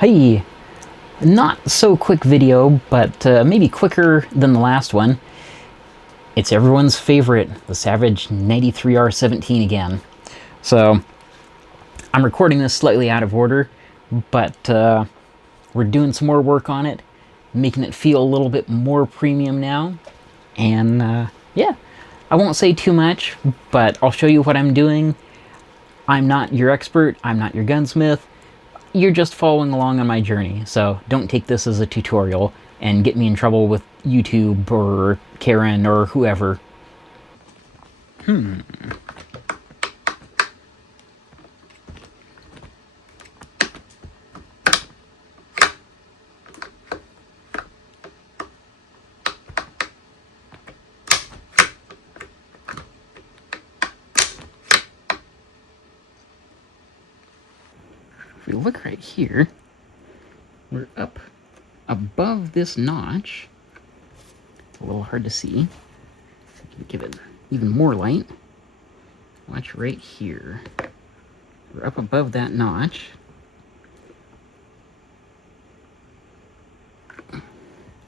Hey, not so quick video, but maybe quicker than the last one. It's everyone's favorite, the Savage 93R17 again. So, I'm recording this slightly out of order, but we're doing some more work on it, making it feel a little bit more premium now. And yeah, I won't say too much, but I'll show you what I'm doing. I'm not your expert, I'm not your gunsmith. You're just following along on my journey, so don't take this as a tutorial and get me in trouble with YouTube or Karen or whoever. If we look right here, we're up above this notch. It's a little hard to see. Give it even more light. Watch right here. We're up above that notch.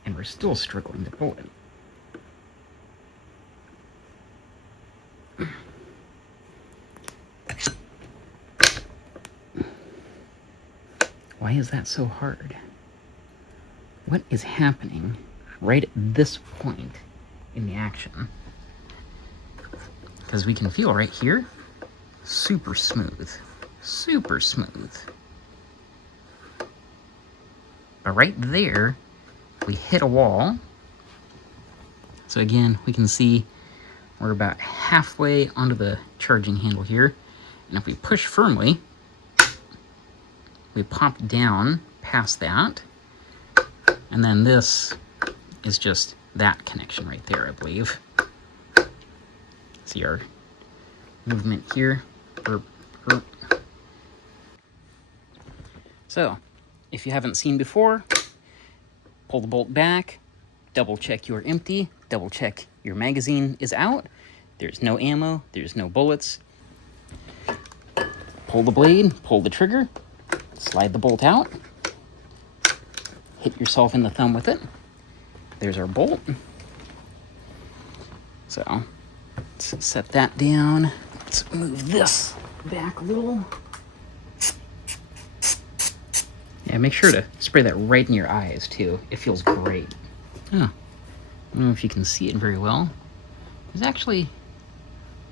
And we're still struggling to pull it. Why is that so hard? What is happening right at this point in the action? Because we can feel right here, super smooth, super smooth. But right there, we hit a wall. So again, we can see we're about halfway onto the charging handle here. And if we push firmly, we pop down past that. And then this is just that connection right there, I believe. See our movement here. Burp, burp. So, if you haven't seen before, pull the bolt back, double check you're empty, double check your magazine is out. There's no ammo, there's no bullets. Pull the blade, pull the trigger, slide the bolt out, hit yourself in the thumb with it. There's our bolt. So, let's set that down. Let's move this back a little. Yeah, make sure to spray that right in your eyes, too. It feels great. Oh, I don't know if you can see it very well. There's actually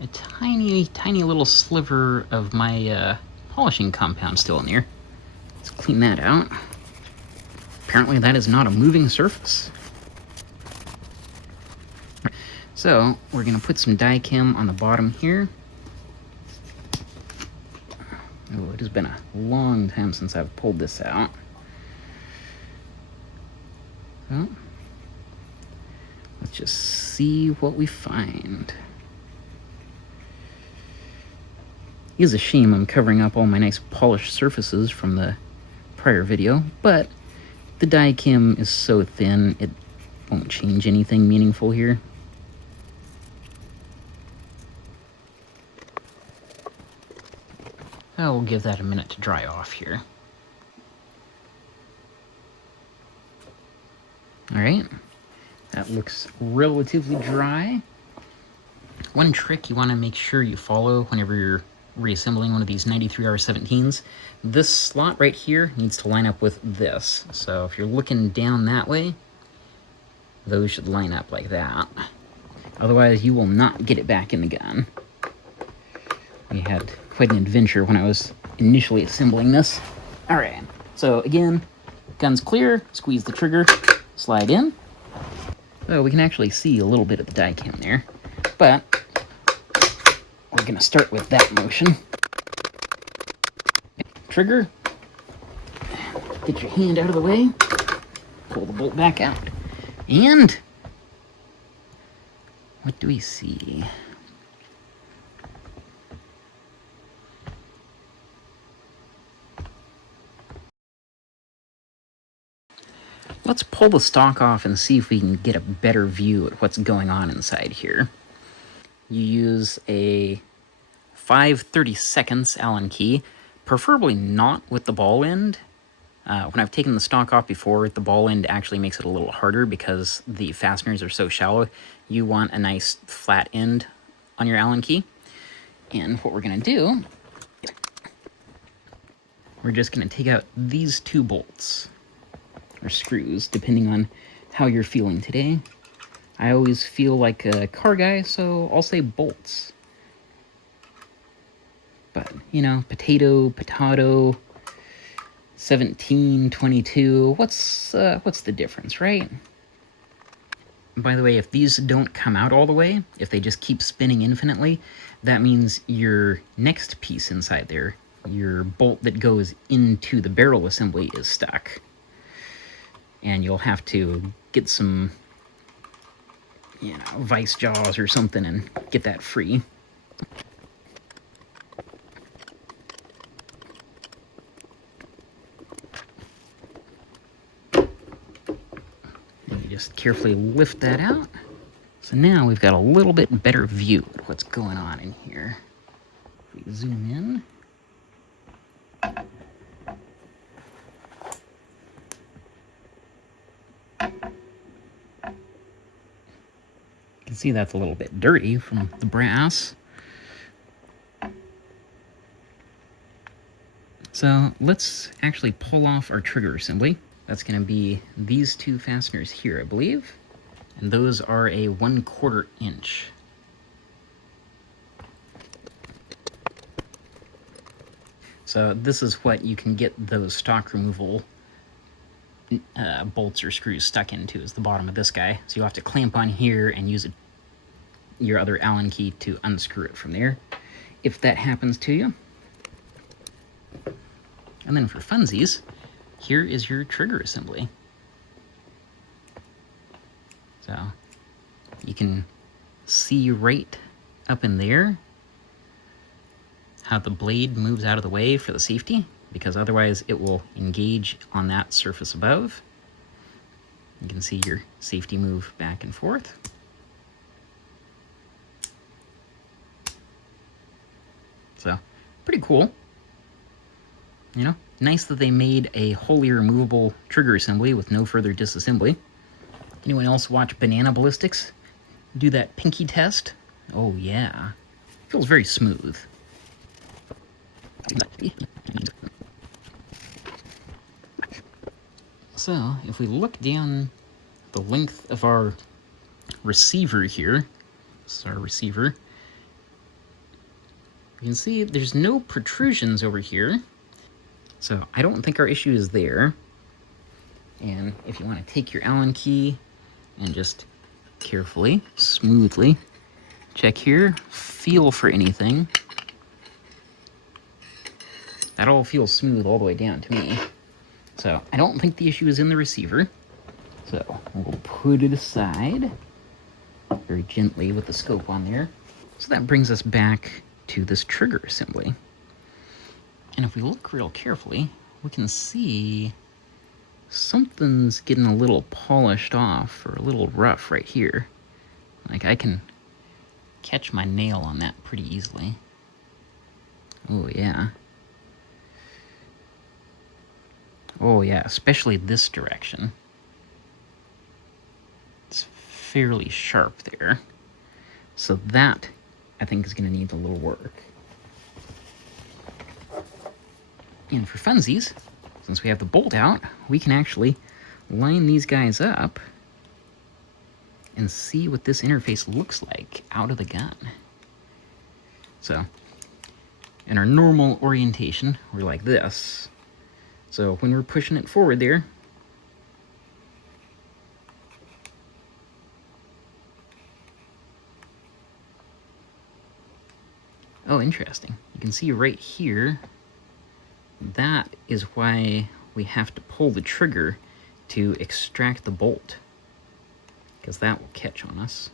a tiny, tiny little sliver of my polishing compound still in there. Let's clean that out. Apparently that is not a moving surface. So, we're going to put some die-chem on the bottom here. Oh, it has been a long time since I've pulled this out. So, let's just see what we find. It is a shame I'm covering up all my nice polished surfaces from the prior video, but the die-chem is so thin, it won't change anything meaningful here. So we'll give that a minute to dry off here. Alright, that looks relatively dry. One trick you want to make sure you follow whenever you're reassembling one of these 93R17s, this slot right here needs to line up with this. So if you're looking down that way, those should line up like that. Otherwise, you will not get it back in the gun. We had quite an adventure when I was initially assembling this. Alright, so again, gun's clear, squeeze the trigger, slide in. So we can actually see a little bit of the die-chem there, but we're going to start with that motion. Trigger, get your hand out of the way, pull the bolt back out, and what do we see? Let's pull the stock off and see if we can get a better view at what's going on inside here. You use a 5/32 Allen key, preferably not with the ball end, When I've taken the stock off before, the ball end actually makes it a little harder because the fasteners are so shallow. You want a nice flat end on your Allen key. And what we're going to do, we're just going to take out these 2 bolts, or screws, depending on how you're feeling today. I always feel like a car guy, so I'll say bolts. But, you know, potato, 17, 22, what's the difference, right? By the way, if these don't come out all the way, if they just keep spinning infinitely, that means your next piece inside there, your bolt that goes into the barrel assembly, is stuck. And you'll have to get some, you know, vice jaws or something and get that free. And you just carefully lift that out. So now we've got a little bit better view of what's going on in here. If we zoom in. You can see that's a little bit dirty from the brass. So let's actually pull off our trigger assembly. That's going to be these 2 fasteners here, I believe. And those are a 1/4 inch. So this is what you can get those stock removal bolts or screws stuck into, is the bottom of this guy. So you'll have to clamp on here and use your other Allen key to unscrew it from there, if that happens to you. And then for funsies, here is your trigger assembly. So you can see right up in there how the blade moves out of the way for the safety, because otherwise it will engage on that surface above. You can see your safety move back and forth. So, pretty cool. You know, nice that they made a wholly removable trigger assembly with no further disassembly. Anyone else watch Banana Ballistics? Do that pinky test? Oh yeah. Feels very smooth. So, if we look down the length of our receiver here, this is our receiver, you can see there's no protrusions over here. So I don't think our issue is there. And if you want to take your Allen key and just carefully, smoothly check here, feel for anything. That all feels smooth all the way down to me. So I don't think the issue is in the receiver. So we'll put it aside very gently with the scope on there. So that brings us back to this trigger assembly. And if we look real carefully, we can see something's getting a little polished off or a little rough right here. Like I can catch my nail on that pretty easily. Oh yeah. Oh yeah, especially this direction. It's fairly sharp there. So that, I think, is going to need a little work. And for funsies, since we have the bolt out, we can actually line these guys up and see what this interface looks like out of the gun. So, in our normal orientation, we're like this. So when we're pushing it forward there, oh, interesting. You can see right here, that is why we have to pull the trigger to extract the bolt, because that will catch on us.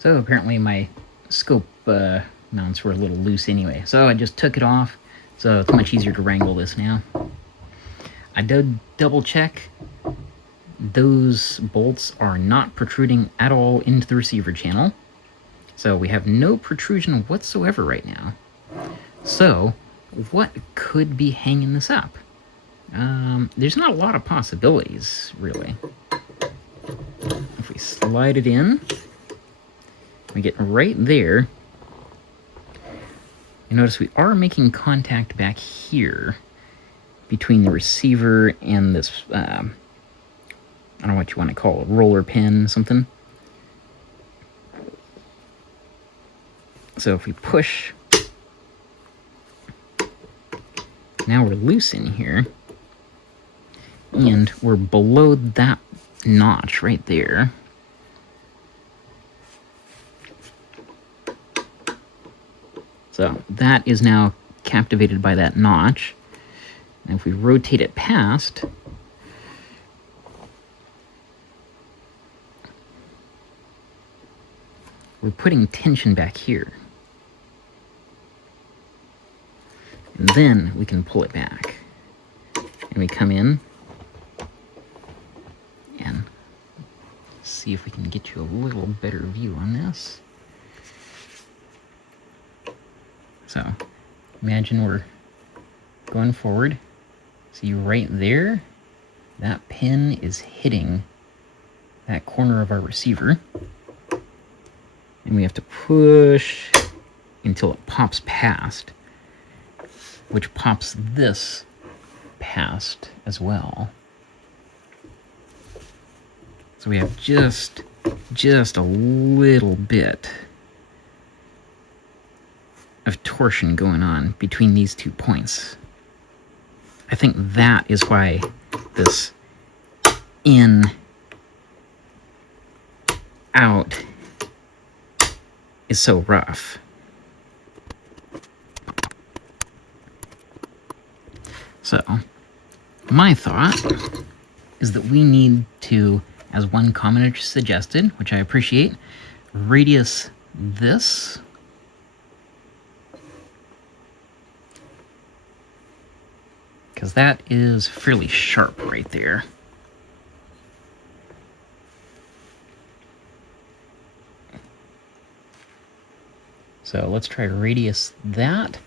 So apparently my scope mounts were a little loose anyway, so I just took it off, so it's much easier to wrangle this now. I did double check. Those bolts are not protruding at all into the receiver channel, So we have no protrusion whatsoever right now. So what could be hanging this up? There's not a lot of possibilities, really. If we slide it in, we get right there. You notice we are making contact back here between the receiver and this, I don't know what you want to call it, roller pin, something. So if we push, now we're loose in here, and we're below that notch right there. So that is now captivated by that notch. And if we rotate it past, we're putting tension back here. And then we can pull it back. And we come in and see if we can get you a little better view on this. So imagine we're going forward. See right there, that pin is hitting that corner of our receiver. And we have to push until it pops past, which pops this past as well. So we have just a little bit of torsion going on between these 2 points. I think that is why this in, out is so rough. So, my thought is that we need to, as one commenter suggested, which I appreciate, radius this. Because that is fairly sharp right there. So let's try to radius that,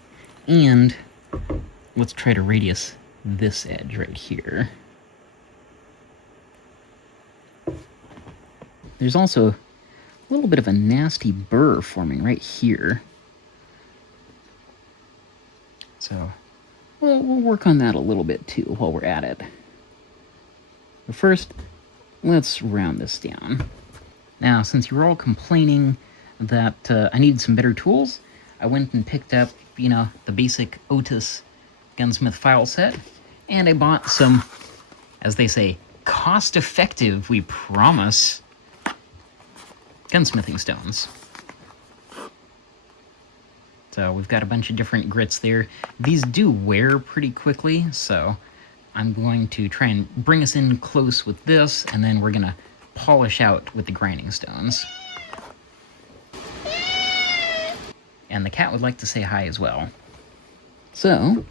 and let's try to radius this edge right here. There's also a little bit of a nasty burr forming right here. So we'll work on that a little bit too while we're at it. But first, let's round this down. Now, since you were all complaining that I needed some better tools, I went and picked up, you know, the basic Otis gunsmith file set, and I bought some, as they say, cost-effective, we promise, gunsmithing stones. So we've got a bunch of different grits there. These do wear pretty quickly, so I'm going to try and bring us in close with this, and then we're gonna polish out with the grinding stones. And the cat would like to say hi as well. So, what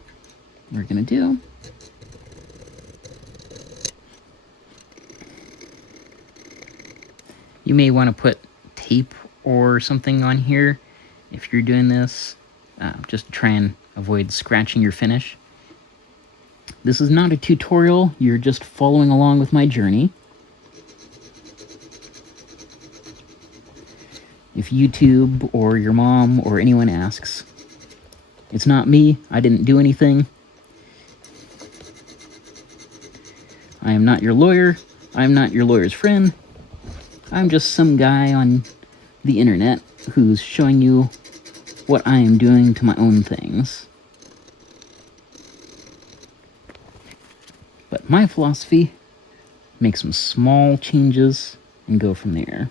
we're gonna do, you may want to put tape or something on here if you're doing this, just to try and avoid scratching your finish. This is not a tutorial, you're just following along with my journey. If YouTube or your mom or anyone asks, it's not me, I didn't do anything. I am not your lawyer, I'm not your lawyer's friend. I'm just some guy on the internet who's showing you what I am doing to my own things. But my philosophy, make some small changes and go from there.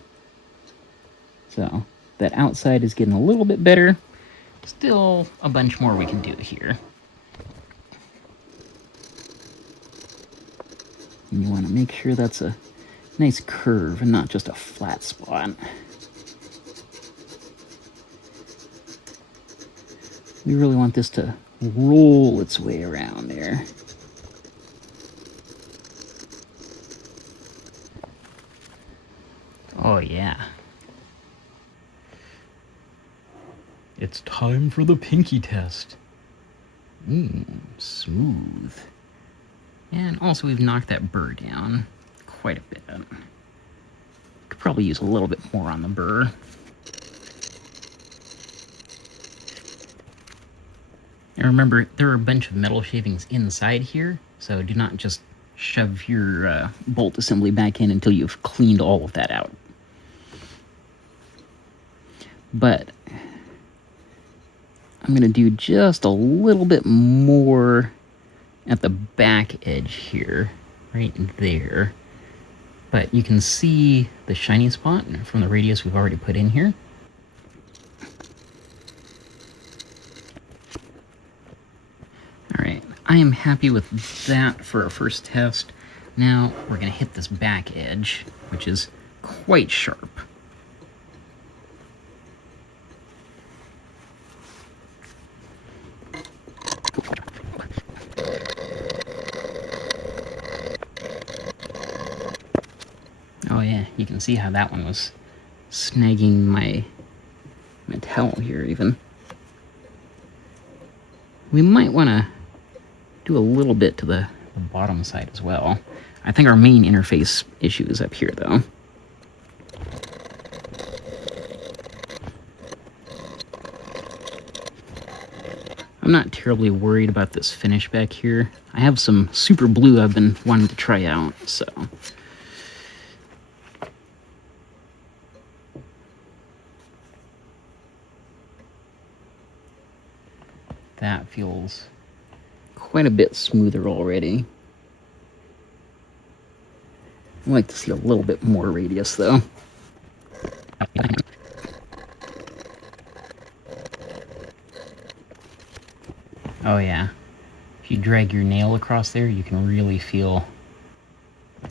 So, that outside is getting a little bit better. Still a bunch more we can do here. And you want to make sure that's a nice curve and not just a flat spot. We really want this to roll its way around there. Oh yeah. It's time for the pinky test. Smooth. And also we've knocked that burr down quite a bit. Could probably use a little bit more on the burr. And remember, there are a bunch of metal shavings inside here, so do not just shove your bolt assembly back in until you've cleaned all of that out. But I'm going to do just a little bit more at the back edge here, right there. But you can see the shiny spot from the radius we've already put in here. Alright, I am happy with that for our first test. Now we're going to hit this back edge, which is quite sharp. Oh yeah, you can see how that one was snagging my towel here even. We might want to do a little bit to the bottom side as well. I think our main interface issue is up here though. I'm not terribly worried about this finish back here. I have some super blue I've been wanting to try out, so. That feels quite a bit smoother already. I'd like to see a little bit more radius though. Oh yeah, if you drag your nail across there, you can really feel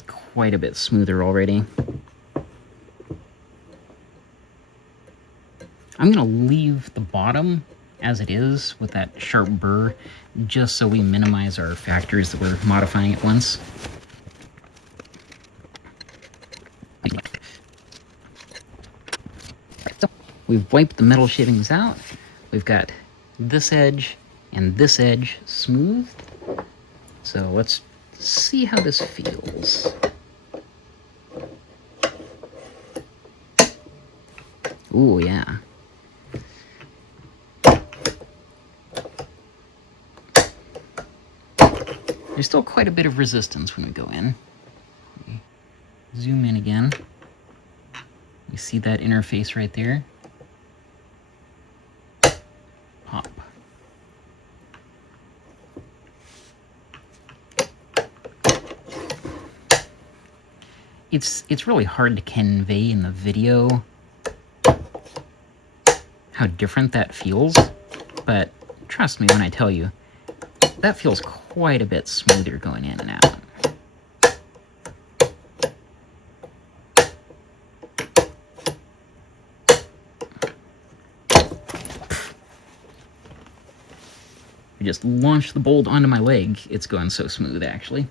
quite a bit smoother already. I'm gonna leave the bottom as it is with that sharp burr, just so we minimize our factors that we're modifying at once. So we've wiped the metal shavings out. We've got this edge and this edge smoothed. So let's see how this feels. Ooh, yeah. There's still quite a bit of resistance when we go in. We zoom in again. You see that interface right there? Pop. It's really hard to convey in the video how different that feels, but trust me when I tell you, that feels quite a bit smoother going in and out. I just launched the bolt onto my leg. It's going so smooth, actually.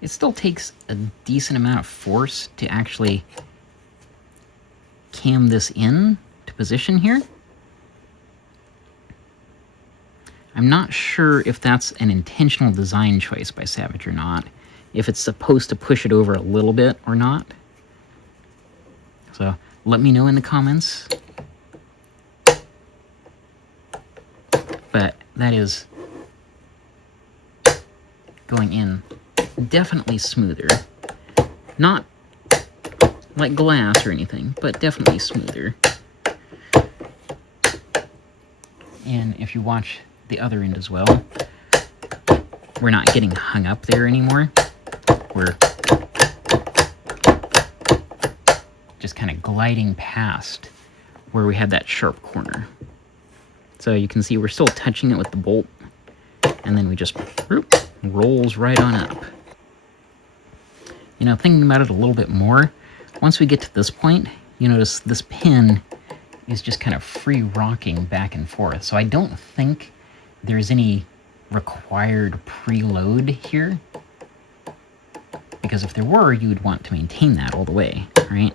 It still takes a decent amount of force to actually cam this in to position here. I'm not sure if that's an intentional design choice by Savage or not, if it's supposed to push it over a little bit or not. So let me know in the comments. But that is going in definitely smoother. Not like glass or anything, but definitely smoother. And if you watch the other end as well, we're not getting hung up there anymore. We're just kind of gliding past where we had that sharp corner. So you can see we're still touching it with the bolt, and then we just whoop, rolls right on up. You know, thinking about it a little bit more, once we get to this point, you notice this pin is just kind of free rocking back and forth. So I don't think there's any required preload here, because if there were, you would want to maintain that all the way, right?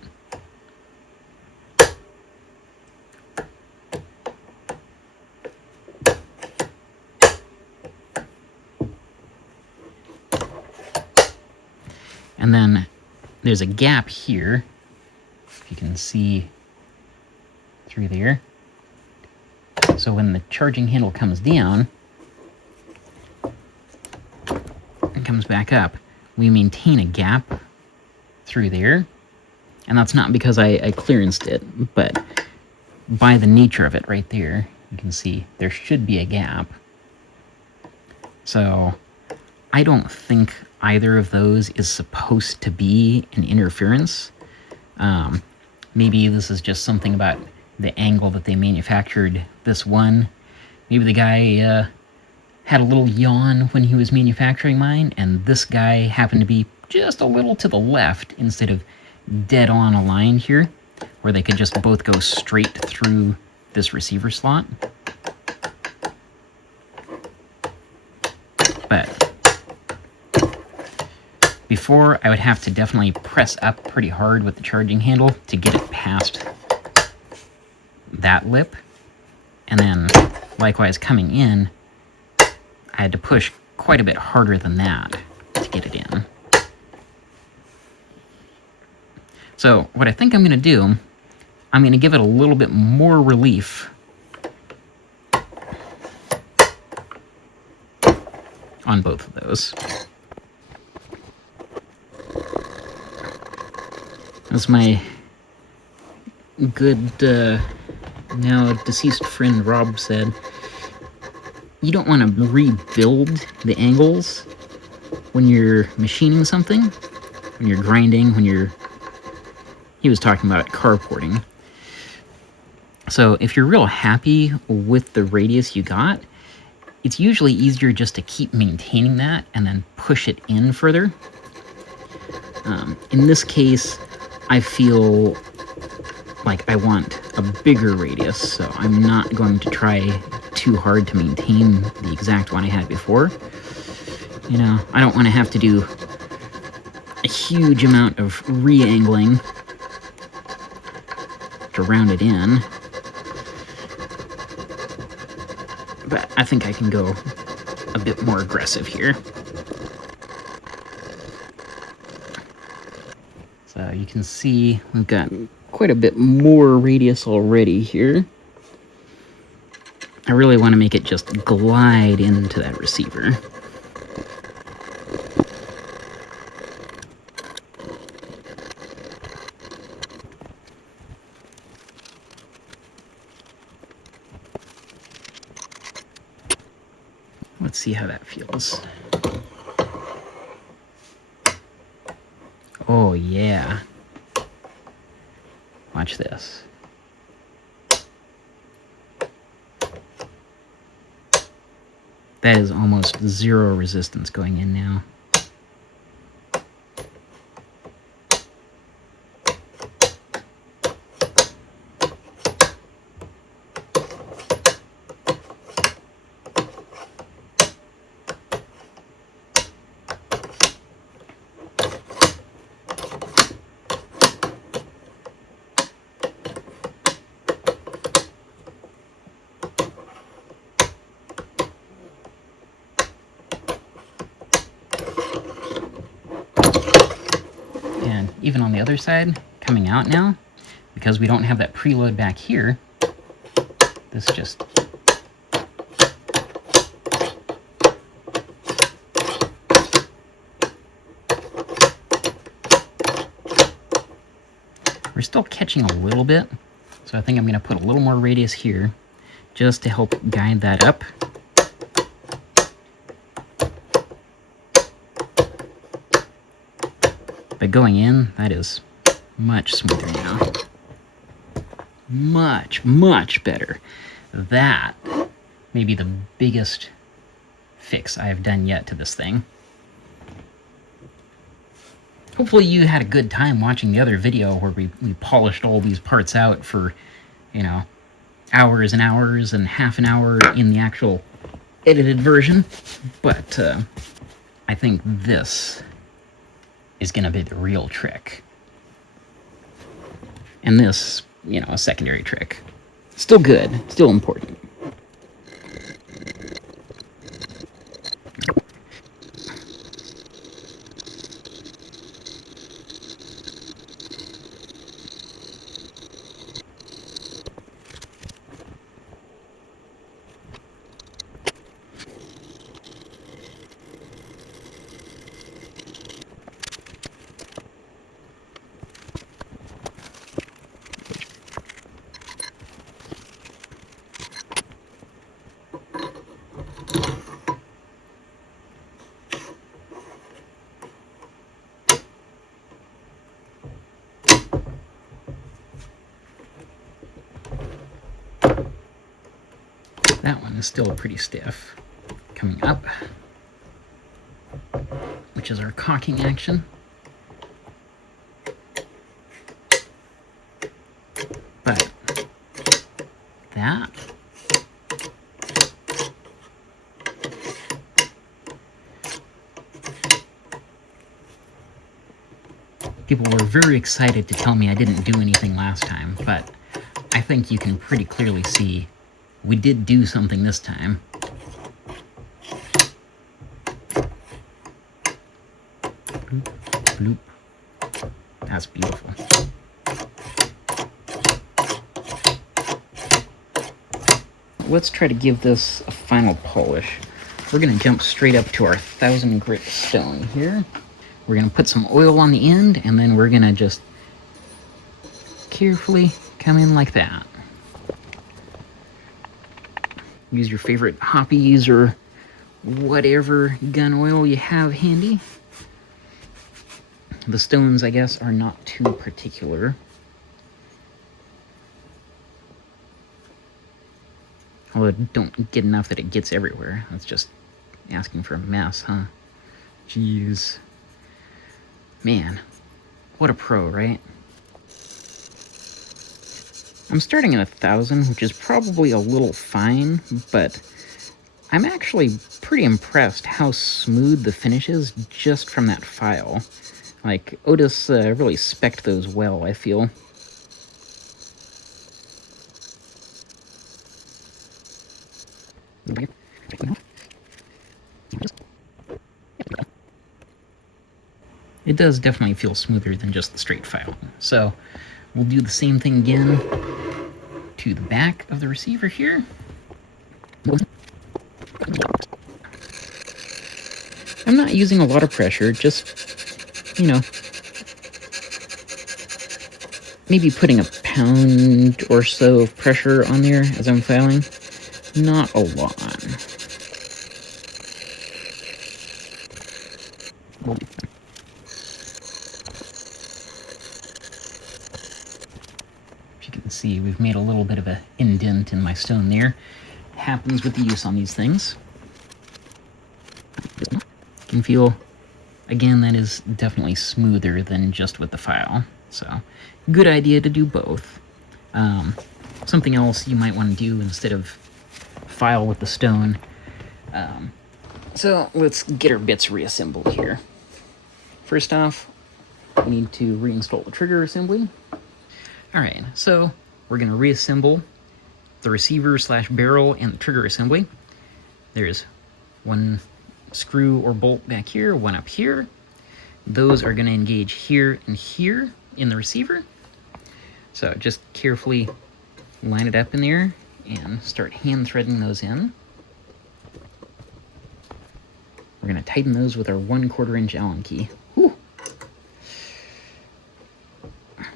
there's a gap here, if you can see through there. So when the charging handle comes down and comes back up, we maintain a gap through there. And that's not because I clearanced it, but by the nature of it right there, you can see there should be a gap. So I don't think either of those is supposed to be an interference. Maybe this is just something about the angle that they manufactured this one. Maybe the guy had a little yawn when he was manufacturing mine, and this guy happened to be just a little to the left instead of dead on aligned here, where they could just both go straight through this receiver slot. But before, I would have to definitely press up pretty hard with the charging handle to get it past that lip. And then, likewise, coming in, I had to push quite a bit harder than that to get it in. So what I think I'm going to do, I'm going to give it a little bit more relief on both of those. As my good, now deceased friend Rob said, you don't want to rebuild the angles when you're machining something, when you're grinding, when you're... He was talking about carporting. So if you're real happy with the radius you got, it's usually easier just to keep maintaining that and then push it in further. In this case, I feel like I want a bigger radius, so I'm not going to try too hard to maintain the exact one I had before. You know, I don't want to have to do a huge amount of re-angling to round it in. But I think I can go a bit more aggressive here. So you can see we've got quite a bit more radius already here. I really want to make it just glide into that receiver. Let's see how that feels. Oh yeah. Watch this. That is almost zero resistance going in now. Even on the other side, coming out now, because we don't have that preload back here, this just... We're still catching a little bit, so I think I'm going to put a little more radius here, just to help guide that up. But going in, that is much smoother now. Much, much better. That may be the biggest fix I have done yet to this thing. Hopefully you had a good time watching the other video where we polished all these parts out for, you know, hours and hours and half an hour in the actual edited version. But I think this is going to be the real trick. And this, you know, a secondary trick. Still good, still important. That one is still pretty stiff. Coming up, which is our cocking action. But that people were very excited to tell me I didn't do anything last time, but I think you can pretty clearly see we did do something this time. Bloop, bloop. That's beautiful. Let's try to give this a final polish. We're going to jump straight up to our 1000 grit stone here. We're going to put some oil on the end, and then we're going to just carefully come in like that. Use your favorite hoppies or whatever gun oil you have handy. The stones, I guess, are not too particular. Although don't get enough that it gets everywhere. That's just asking for a mess, huh? Jeez. Man, what a pro, right? I'm starting at 1000, which is probably a little fine, but I'm actually pretty impressed how smooth the finish is just from that file. Like, Otis really spec'd those well, I feel. It does definitely feel smoother than just the straight file. So we'll do the same thing again to the back of the receiver here. I'm not using a lot of pressure, just, you know, maybe putting a pound or so of pressure on there as I'm filing. Not a lot. As you can see, we've made a little bit of an indent in my stone there. Happens with the use on these things. You can feel, again, that is definitely smoother than just with the file. So, good idea to do both. Something else you might want to do instead of file with the stone. So let's get our bits reassembled here. First off, we need to reinstall the trigger assembly. Alright, so we're going to reassemble the receiver / barrel and the trigger assembly. There's one screw or bolt back here, one up here. Those are going to engage here and here in the receiver. So just carefully line it up in there and start hand threading those in. We're going to tighten those with our 1/4 inch Allen key. Whew.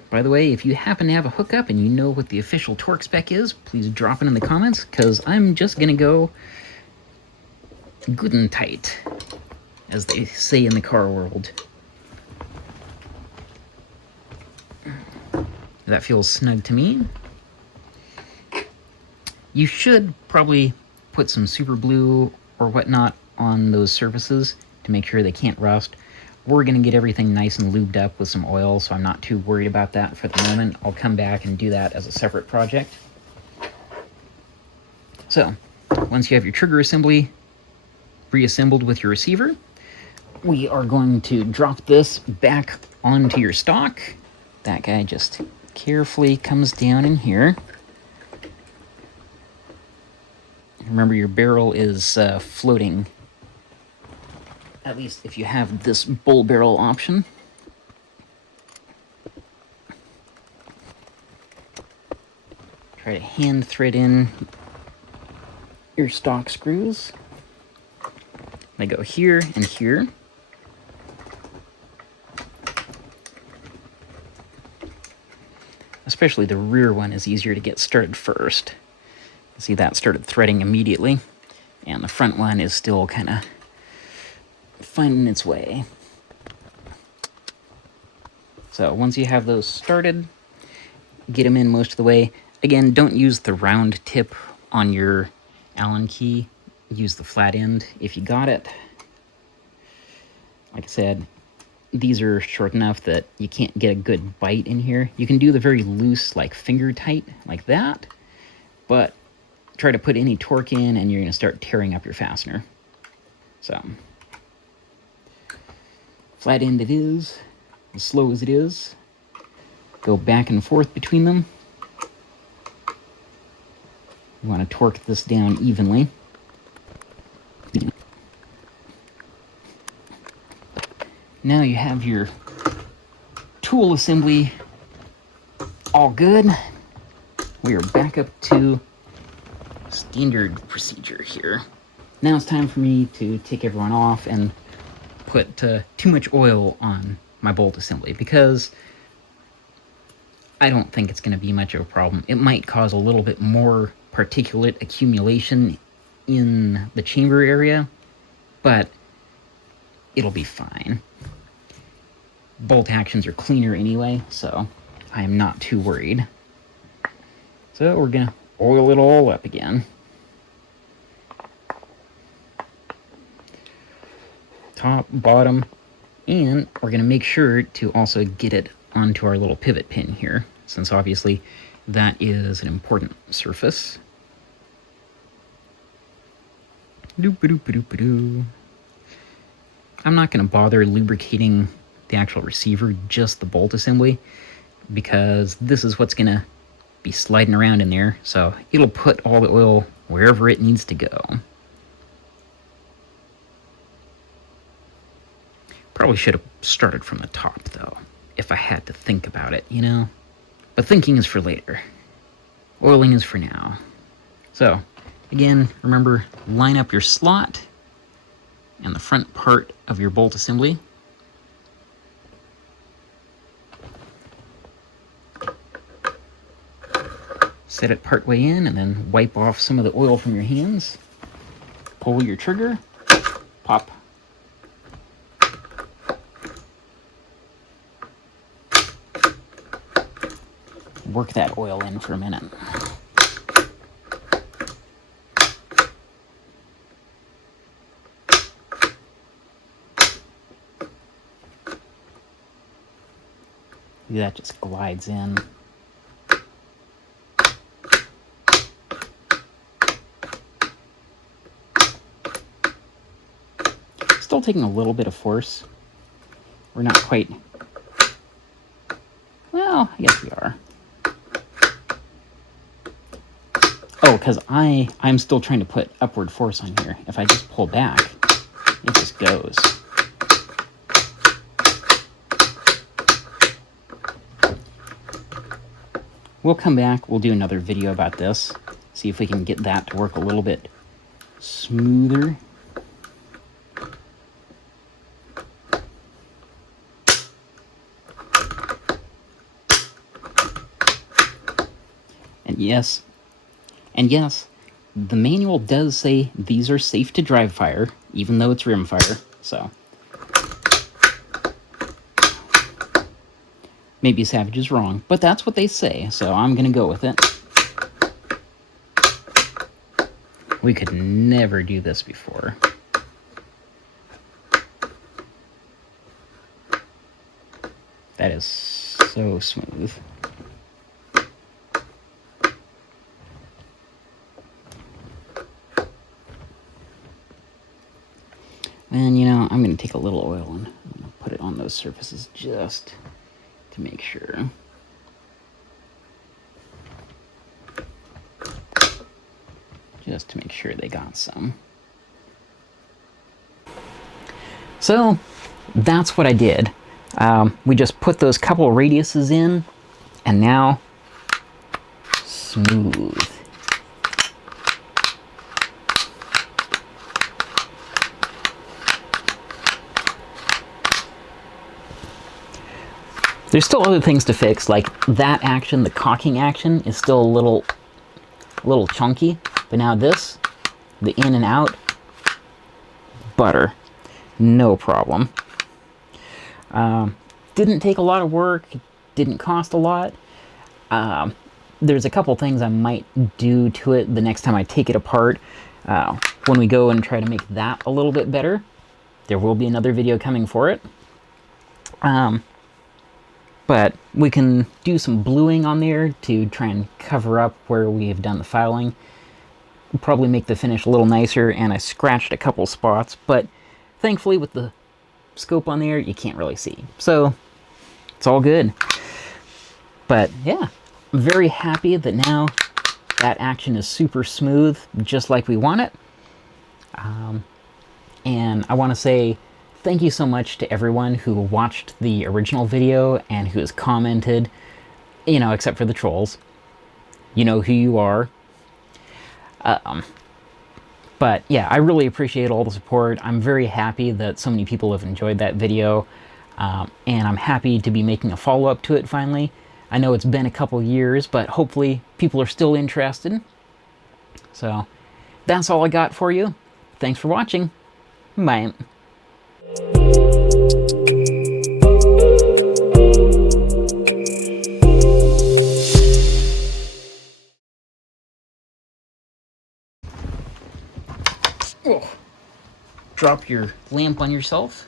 By the way, if you happen to have a hookup and you know what the official torque spec is, please drop it in the comments, because I'm just going to go good and tight, as they say in the car world. That feels snug to me. You should probably put some super glue or whatnot on those surfaces to make sure they can't rust. We're going to get everything nice and lubed up with some oil, so I'm not too worried about that for the moment. I'll come back and do that as a separate project. So, once you have your trigger assembly reassembled with your receiver, we are going to drop this back onto your stock. That guy just carefully comes down in here. Remember, your barrel is floating, at least if you have this bull barrel option. Try to hand thread in your stock screws. They go here and here. Especially the rear one is easier to get started first. See, that started threading immediately, and the front one is still kind of finding its way. So once you have those started, get them in most of the way. Again, don't use the round tip on your Allen key, use the flat end if you got it. Like I said, these are short enough that you can't get a good bite in here. You can do the very loose, like finger tight, like that, but try to put any torque in and you're going to start tearing up your fastener. So, flat end it is, as slow as it is. Go back and forth between them. You want to torque this down evenly. Now you have your tool assembly all good. We are back up to standard procedure here. Now it's time for me to take everyone off and put too much oil on my bolt assembly, because I don't think it's going to be much of a problem. It might cause a little bit more particulate accumulation in the chamber area, but it'll be fine. Bolt actions are cleaner anyway, so I am not too worried. So we're gonna oil it all up again. Top, bottom, and we're gonna make sure to also get it onto our little pivot pin here, since obviously that is an important surface. Doop-a-doop-a-doop-a-doo. I'm not going to bother lubricating the actual receiver, just the bolt assembly, because this is what's going to be sliding around in there, so it'll put all the oil wherever it needs to go. Probably should have started from the top, though, if I had to think about it, you know? But thinking is for later. Oiling is for now. So, again, remember, line up your slot and the front part of your bolt assembly. Set it partway in and then wipe off some of the oil from your hands. Pull your trigger, pop. Work that oil in for a minute. That just glides in. Still taking a little bit of force. We're not quite... Well, I guess we are. Oh, because I'm still trying to put upward force on here. If I just pull back, it just goes. We'll come back, we'll do another video about this, see if we can get that to work a little bit smoother. And yes, the manual does say these are safe to drive fire, even though it's rim fire, so. Maybe Savage is wrong, but that's what they say, so I'm gonna go with it. We could never do this before. That is so smooth. And, you know, I'm going to take a little oil and I'm going to put it on those surfaces just to make sure. Just to make sure they got some. So, that's what I did. We just put those couple of radiuses in, and now, smooth. There's still other things to fix, like that action, the cocking action, is still a little chunky. But now this, the in and out, butter, no problem. Didn't take a lot of work, didn't cost a lot. there's a couple things I might do to it the next time I take it apart. When we go and try to make that a little bit better, there will be another video coming for it. But we can do some bluing on there to try and cover up where we have done the filing. Probably make the finish a little nicer, and I scratched a couple spots, but thankfully with the scope on there, you can't really see. So it's all good. But yeah, I'm very happy that now that action is super smooth, just like we want it. And I want to say thank you so much to everyone who watched the original video and who has commented, you know, except for the trolls. You know who you are. But yeah, I really appreciate all the support. I'm very happy that so many people have enjoyed that video. And I'm happy to be making a follow-up to it finally. I know it's been a couple years, but hopefully people are still interested. So that's all I got for you. Thanks for watching. Bye. Oh. Drop your lamp on yourself.